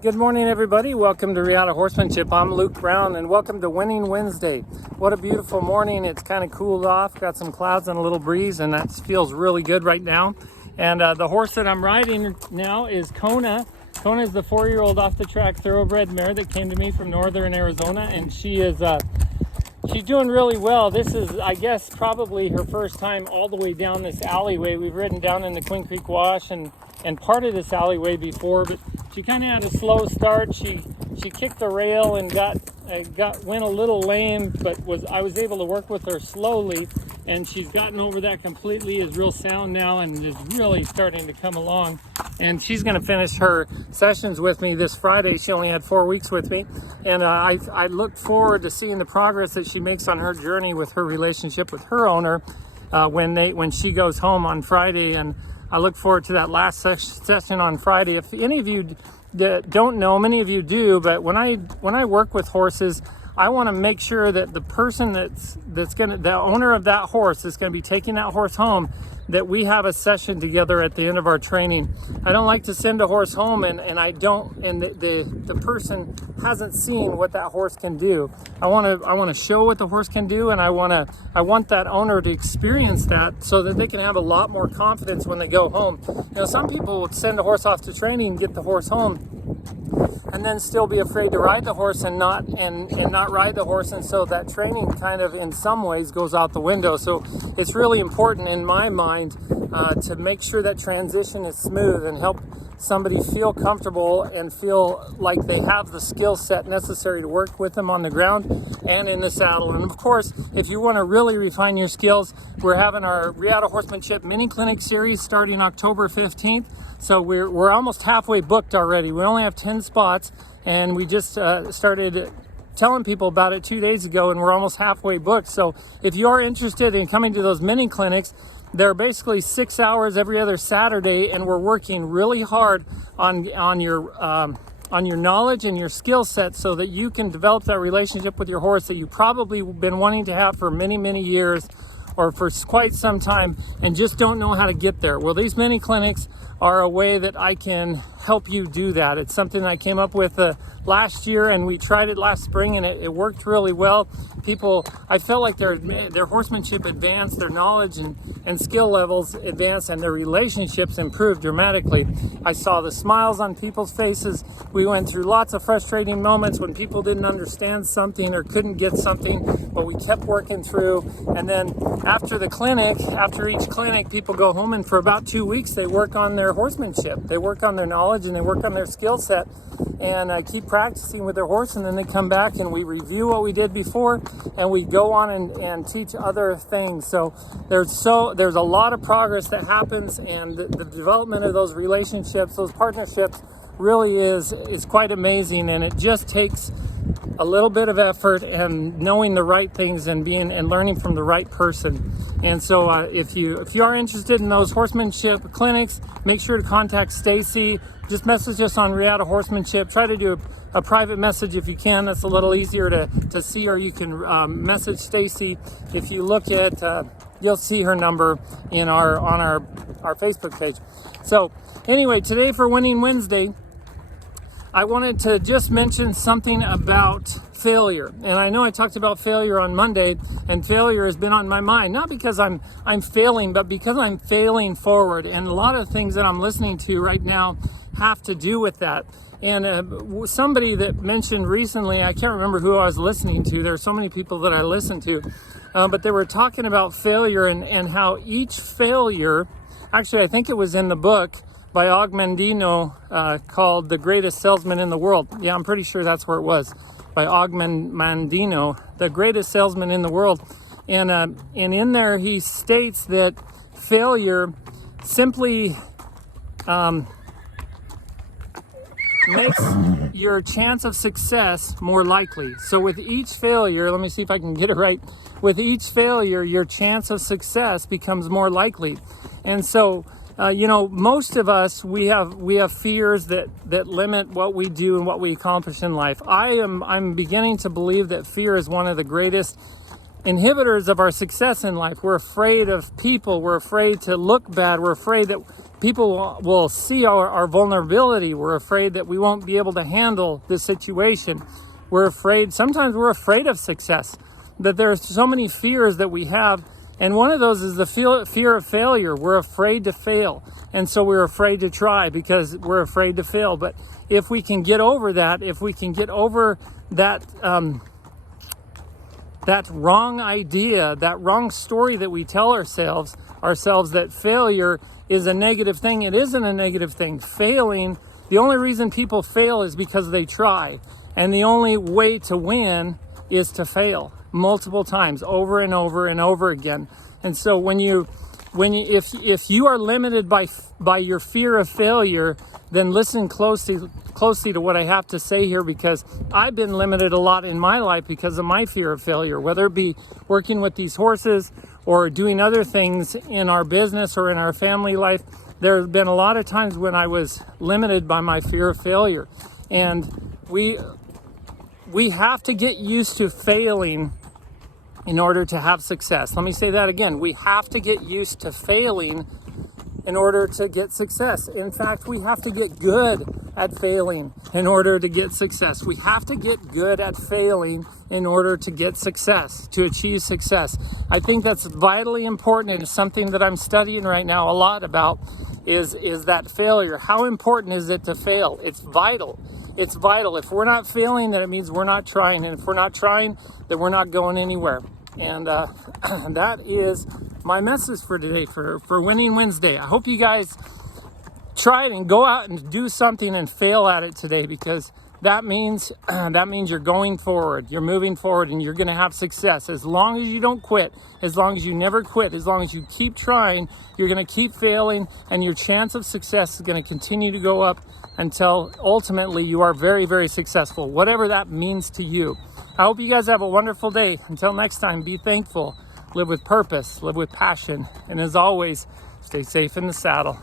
Good morning, everybody. Welcome to Reata Horsemanship. I'm Luke Brown, and welcome to Winning Wednesday. What a beautiful morning. It's kind of cooled off, got some clouds and a little breeze, and that feels really good right now. And the horse that I'm riding now is Kona. Kona is the 4-year-old off-the-track thoroughbred mare that came to me from northern Arizona, and she's doing really well. This is, I guess, probably her first time all the way down this alleyway. We've ridden down in the Quinn Creek Wash and part of this alleyway before, but she kind of had a slow start. She kicked the rail and went a little lame, but I was able to work with her slowly, and she's gotten over that completely, is real sound now, and is really starting to come along. And she's going to finish her sessions with me this Friday. She only had 4 weeks with me, and I look forward to seeing the progress that she makes on her journey with her relationship with her owner when she goes home on Friday. And I look forward to that last session on Friday. If any of you don't know, many of you do, but when I work with horses, I want to make sure that the person the owner of that horse that's going to be taking that horse home, that we have a session together at the end of our training. I don't like to send a horse home and the person hasn't seen what that horse can do. I want to show what the horse can do, and I want that owner to experience that so that they can have a lot more confidence when they go home. You know, some people would send a horse off to training and get the horse home and then still be afraid to ride the horse and not ride the horse, and so that training kind of in some ways goes out the window. So it's really important in my mind to make sure that transition is smooth and help somebody feel comfortable and feel like they have the skill set necessary to work with them on the ground and in the saddle. And of course, if you want to really refine your skills, we're having our Reata Horsemanship mini clinic series starting October 15th. So we're almost halfway booked already. We only have 10 spots, and we just started telling people about it 2 days ago, and we're almost halfway booked. So if you are interested in coming to those mini clinics, they're basically 6 hours every other Saturday, and we're working really hard on your knowledge and your skill set so that you can develop that relationship with your horse that you've probably been wanting to have for many, many years or for quite some time and just don't know how to get there. Well, these mini clinics are a way that I can help you do that. It's something I came up with last year, and we tried it last spring, and it worked really well. I felt like their horsemanship advanced, their knowledge and skill levels advanced, and their relationships improved dramatically. I saw the smiles on people's faces. We went through lots of frustrating moments when people didn't understand something or couldn't get something, but we kept working through. And then after each clinic, people go home, and for about 2 weeks, they work on their horsemanship. They work on their knowledge and they work on their skill set, and keep practicing with their horse, and then they come back and we review what we did before, and we go on and teach other things. So there's a lot of progress that happens, and the development of those relationships, those partnerships, really is quite amazing. And it just takes a little bit of effort and knowing the right things and learning from the right person. And so if you are interested in those horsemanship clinics, make sure to contact Stacy. Just message us on Reata Horsemanship. Try to do a private message if you can. That's a little easier to see, or you can message Stacy. If you look at, you'll see her number on our Facebook page. So anyway, today for Winning Wednesday, I wanted to just mention something about failure. And I know I talked about failure on Monday, and failure has been on my mind, not because I'm failing, but because I'm failing forward. And a lot of things that I'm listening to right now have to do with that. And somebody that mentioned recently, I can't remember who I was listening to. There are so many people that I listen to, but they were talking about failure and how each failure, actually I think it was in the book by Og Mandino called The Greatest Salesman in the World. Yeah, I'm pretty sure that's where it was, by Og Mandino, The Greatest Salesman in the World. And in there he states that failure simply makes your chance of success more likely. So with each failure, let me see if I can get it right. With each failure, your chance of success becomes more likely. And so most of us, we have fears that limit what we do and what we accomplish in life. I'm beginning to believe that fear is one of the greatest inhibitors of our success in life. We're afraid of people. We're afraid to look bad. We're afraid that people will see our vulnerability. We're afraid that we won't be able to handle this situation. Sometimes we're afraid of success, that there's so many fears that we have. And one of those is the fear of failure. We're afraid to fail. And so we're afraid to try because we're afraid to fail. But if we can get over that, if we can get over that, that wrong idea, that wrong story that we tell ourselves that failure is a negative thing. It isn't a negative thing. Failing, the only reason people fail is because they try. And the only way to win is to fail multiple times, over and over and over again. And so if you are limited by your fear of failure, then listen closely to what I have to say here, because I've been limited a lot in my life because of my fear of failure, whether it be working with these horses or doing other things in our business or in our family life. There have been a lot of times when I was limited by my fear of failure. And we have to get used to failing in order to have success. Let me say that again. We have to get used to failing in order to get success. In fact, we have to get good at failing in order to get success. We have to get good at failing in order to get success, to achieve success. I think that's vitally important, and it's something that I'm studying right now a lot about is that failure. How important is it to fail? It's vital. It's vital. If we're not failing, then it means we're not trying. And if we're not trying, then we're not going anywhere. And that is my message for today, for Winning Wednesday. I hope you guys try it and go out and do something and fail at it today, because that means you're going forward, you're moving forward, and you're going to have success. As long as you don't quit, as long as you never quit, as long as you keep trying, you're going to keep failing, and your chance of success is going to continue to go up until ultimately you are very, very successful, whatever that means to you. I hope you guys have a wonderful day. Until next time, be thankful, live with purpose, live with passion, and as always, stay safe in the saddle.